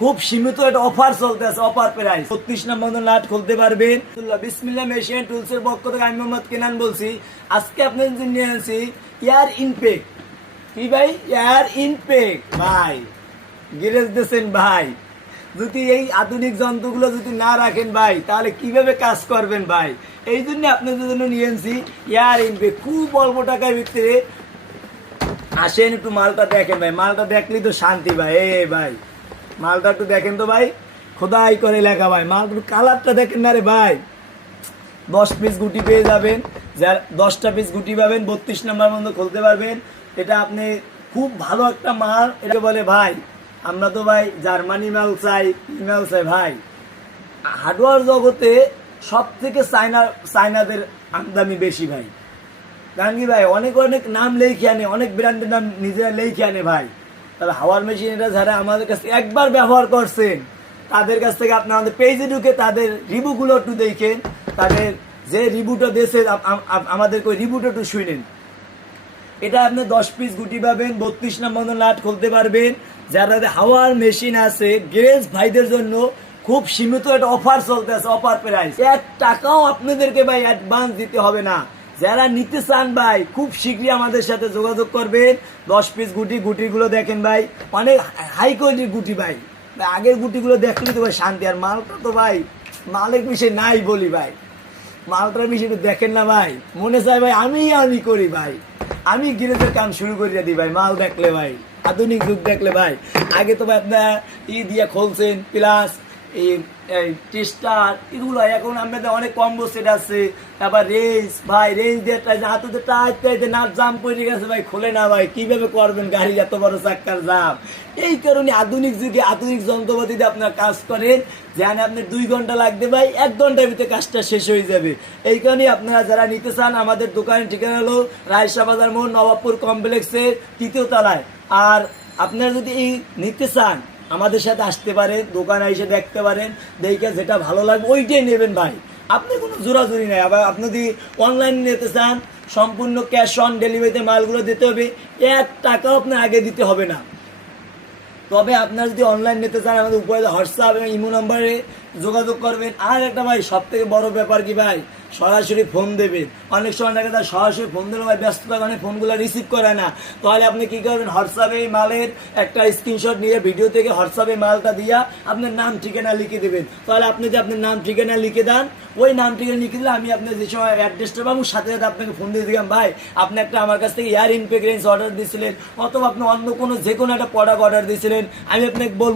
খুব সীমিত একটা অফার চলতে আছে অফার প্রাইস বত্রিশ নম্বর লাট খুলতে পারবেন। বিসমিল্লা মেশিন টুলসের পক্ষ থেকে আমি মোহাম্মদ কেনান বলছি। আজকে আপনার জন্য নিয়ে আনছি এয়ার ইনপেক কি ভাই? এয়ার ইনপেক ভাই, গ্যারেজ দিয়েছেন ভাই। যদি এই আধুনিক যন্ত্রগুলো যদি না রাখেন ভাই, তাহলে কীভাবে কাজ করবেন ভাই? এই জন্য আপনাদের জন্য নিয়ে আনছি এয়ার ইনপেক খুব অল্প টাকার ভিতরে। আসেন একটু মালটা দেখেন ভাই, মালটা দেখলেই তো শান্তি ভাই। এ ভাই মালটা একটু দেখেন তো ভাই। খোদাই করে লেখা ভাই। মালটার কালারটা দেখেন না রে ভাই। দশ পিস গুটি পেয়ে যাবেন। যার দশটা পিস গুটি পাবেন, বত্রিশ নাম্বার মধ্যে খুলতে পারবেন। এটা আপনি খুব ভালো একটা মাল এটা বলে ভাই, আমরা তো ভাই জার্মানি মাল চাই মাল চাই ভাই? হার্ডওয়ার জগতে সব থেকে চায়না, চায়নাদের আমদানি বেশি ভাই। কারণ কি ভাই? অনেক অনেক নাম লেখে আনে, অনেক ব্র্যান্ডের নাম নিজেরা লেখে আনে ভাই। তাহলে হাওয়ার মেশিন এটা যারা আমাদের কাছে একবার ব্যবহার করছেন, তাদের কাছ থেকে আপনি আমাদের পেজে ঢুকে তাদের রিভিউগুলো একটু দেখেন। তাদের যে রিভিউটা আম- আমাদেরকে ওই রিভিউটা একটু শুনেন এটা আপনি দশ পিস গুটি পাবেন, বত্রিশ নম্বর নাট খুলতে পারবেন। যারা হাওয়ার মেশিন আছে গ্যারেজ ভাইদের জন্য খুব সীমিত একটা অফার চলতে আছে অফার প্রাইস এক টাকাও আপনাদেরকে ভাই অ্যাডভান্স দিতে হবে না। যারা নিতে চান ভাই, খুব শীঘ্রই আমাদের সাথে যোগাযোগ করবেন। দশ পিস গুটি, গুটিগুলো দেখেন ভাই। অনেক হাই কোয়ালিটির গুটি ভাই, আগের গুটিগুলো দেখলে তো ভাই শান্তি। আর মালটা তো ভাই, মালের বিষয় নাই বলি ভাই। মালটার বিষয়টা দেখেন না ভাই। মনে চায় ভাই, আমি আমি করি ভাই। আমি গিরেজের কাম শুরু করিয়া দিই ভাই, মাল দেখলে ভাই। আধুনিক যুগ দেখলে ভাই। আগে তো ভাই আপনার ই দিয়ে খুলছেন, প্লাস এই টেস্টার এগুলো এখন আমাদের অনেক কম্বো সেট আছে। তারপর রেঞ্জ ভাই রেঞ্জ দিয়ে হাতে টাইট টাইতে নাট জাম পড়ে গেছে, ভাই, খোলে না, ভাই, কীভাবে করবেন গাড়ি এত বড় চাক্কার জাম এই কারণে আধুনিক যুগে আধুনিক যন্ত্রপাতি দিয়ে আপনার কাজ করেন, যেখানে আপনার দুই ঘণ্টা লাগবে, ভাই, এক ঘণ্টার ভিতরে কাজটা শেষ হয়ে যাবে। এই কারণে আপনারা যারা নিতে চান, আমাদের দোকানের ঠিকানা হলো রায়সা বাজার মোড়, নবাবপুর কমপ্লেক্সের তৃতীয় তলায়। আর আপনারা যদি এই নিতে চান আমাদের সাথে আসতে পারেন, দোকানে এসে দেখতে পারেন, দেখে যেটা ভালো লাগবে, ওইটাই নেবেন ভাই। আপনি কোনো জোরাজুরি নাই। আবার আপনি যদি অনলাইন নিতে চান, সম্পূর্ণ ক্যাশ অন ডেলিভারিতে মালগুলো দিতে হবে, এক টাকাও আপনার আগে দিতে হবে না। তবে আপনার যদি অনলাইন নিতে চান, আমাদের উপরে হোয়াটসঅ্যাপ এবং ইমো নাম্বারে যোগাযোগ করবেন। আর একটা ভাই সব থেকে বড় ব্যাপার কি ভাই? সরাসরি ফোন দেবেন। অনেক সময় দেখা যায় সরাসরি ফোন দিলে ভাই ব্যস্ততার কারণে ফোনগুলো রিসিভ করে না। তাহলে আপনি কি করবেন? হোয়াটসঅ্যাপে এই মালের একটা স্ক্রিনশট নিয়ে ভিডিও থেকে হোয়াটসঅ্যাপে মালটা দিয়া আপনার নাম, ঠিকানা লিখে দেবেন। তাহলে আপনি যে আপনার নাম, ঠিকানা লিখে দেন, ওই নাম, ঠিকানা লিখে দিলে আমি আপনার যে সময় অ্যাড্রেসটা পাবো, সাথে সাথে আপনাকে ফোন দিয়ে দিলাম, ভাই, আপনি একটা আমার কাছ থেকে এয়ার ইনপেক অর্ডার দিয়েছিলেন অথবা আপনি অন্য কোনো যে কোনো একটা প্রোডাক্ট অর্ডার দিয়েছিলেন আমি আপনাকে বলব